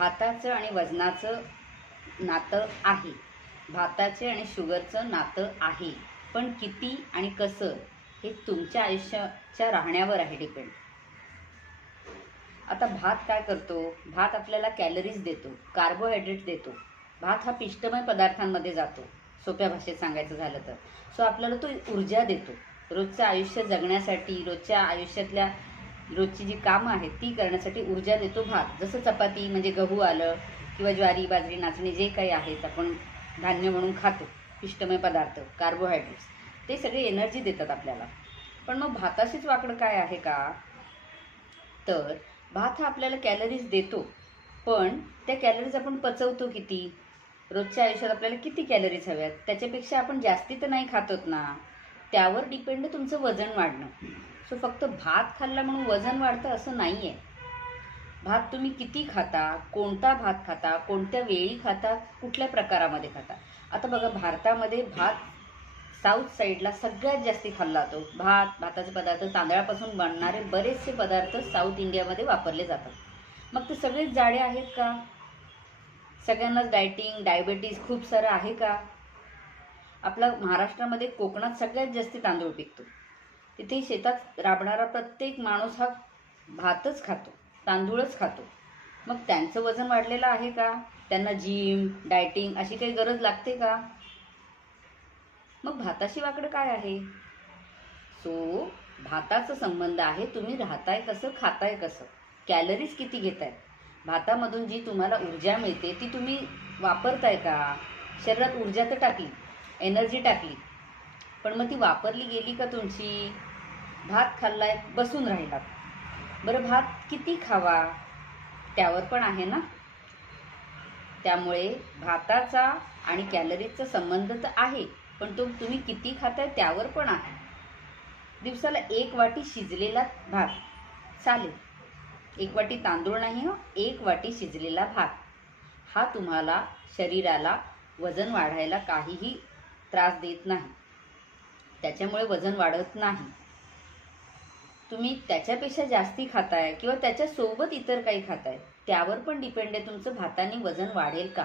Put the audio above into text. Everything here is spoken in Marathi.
भाताचं आणि वजनाचं नातं आहे, भाताचे आणि शुगरचं नातं आहे, पण किती आणि कसं हे तुमच्या आयुष्याच्या राहण्यावर आहे डिपेंड. आता भात काय करतो? भात आपल्याला कॅलरीज देतो, कार्बोहायड्रेट देतो. भात हा पिष्टमय पदार्थांमध्ये जातो, सोप्या भाषेत सांगायचं झालं तर. सो आपल्याला तो ऊर्जा देतो रोजचं आयुष्य जगण्यासाठी, रोजच्या आयुष्यातल्या रोजची जी कामं आहेत ती करण्यासाठी ऊर्जा देतो भात. जसं चपाती म्हणजे गहू आलं किंवा ज्वारी, बाजरी, नाचणी जे काही आहेत आपण धान्य म्हणून खातो, पिष्टमय पदार्थ, कार्बोहायड्रेट्स, ते सगळे एनर्जी देतात आपल्याला. पण मग भाताशीच वाकडं काय आहे का? तर भात हा आपल्याला कॅलरीज देतो, पण त्या कॅलरीज आपण पचवतो किती? रोजच्या आयुष्यात आपल्याला किती कॅलरीज हव्यात त्याच्यापेक्षा आपण जास्ती तर नाही खातोत ना. त्यावर डिपेंड तुमचं वजन वाढणं. सो फक्त भात खाल्ला म्हणून वजन वाढतं असं नाही आहे. भात तुम्ही किती खाता, कोणता भात खाता, कोणत्या वेळी खाता, कुठल्या प्रकारामध्ये खाता. आता बघा, भारतामध्ये भात साऊथ साईडला सगळ्यात जास्ती खाल्ला जातो. भाताचे पदार्थ, तांदळापासून बनणारे बरेचसे पदार्थ साऊथ इंडियामध्ये वापरले जातात. मग ते सगळेच जाडे आहेत का? सगळ्यांनाच डायबिटीज खूप सारं आहे का? आपला महाराष्ट्रामध्ये, कोकणात सगळ्यात जास्ती तांदूळ पिकतो. तिथे शेतात राबणारा प्रत्येक माणूस हा भातच खातो, तांदूळच खातो. मग त्यांचं वजन वाढलेलं आहे का? त्यांना जिम, डायटिंग अशी काही गरज लागते का? मग भाताशी वाकडं काय आहे? सो भाताचा संबंध आहे तुम्ही राहताय कसं, खाताय कसं, कॅलरीज किती घेताय. भातामधून जी तुम्हाला ऊर्जा मिळते ती तुम्ही वापरताय का? शरीरात ऊर्जा तर टाकली, एनर्जी टाकली, पण मग ती वापरली गेली का तुमची? भात खाल्लाय, बसून राहिलात. बरं, भात किती खावा त्यावर पण आहे ना. त्यामुळे भाताचा आणि कॅलरीजचा संबंध तर आहे, पण तो तुम्ही किती खाताय त्यावर पण आहे. दिवसाला 1 वाटी शिजलेला भात चालेल, 1 वाटी तांदूळ नाही हो, 1 वाटी शिजलेला भात हा तुम्हाला शरीराला वजन वाढायला काहीही त्रास देत नाही, त्याच्यामुळे वजन वाढत नाही. तुम्ही त्याच्यापेक्षा जास्ती खाताय किंवा त्याच्यासोबत इतर काही खाताय त्यावर पण डिपेंड आहे तुमचं भाताने वजन वाढेल का.